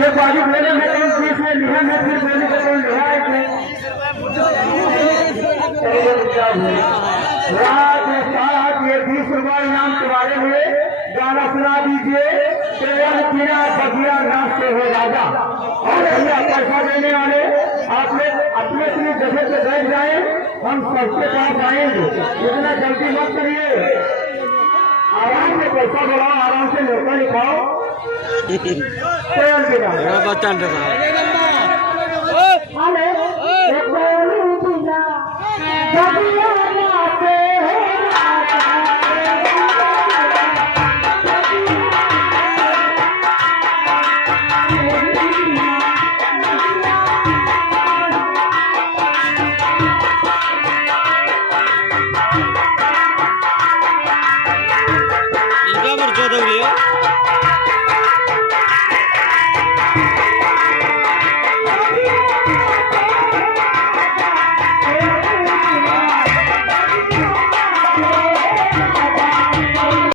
ये बाजी बोले में कहीं बीच में लिखा में फिर बोले को कोई लिखा है कि रात में साथ ये 20 रुपये इनाम तुम्हारे लिए गाना सुना दीजिए। केवल पीना बगिया नाचते हो राजा और भैया पैसा देने वाले आपने अपने अपनी जगह पे बैठ जाए, हम सबके पास आएंगे। इतना जल्दी मत करिए, आराम से पैसा बढ़ाओ, आराम से लड़का लिखाओ। Halo,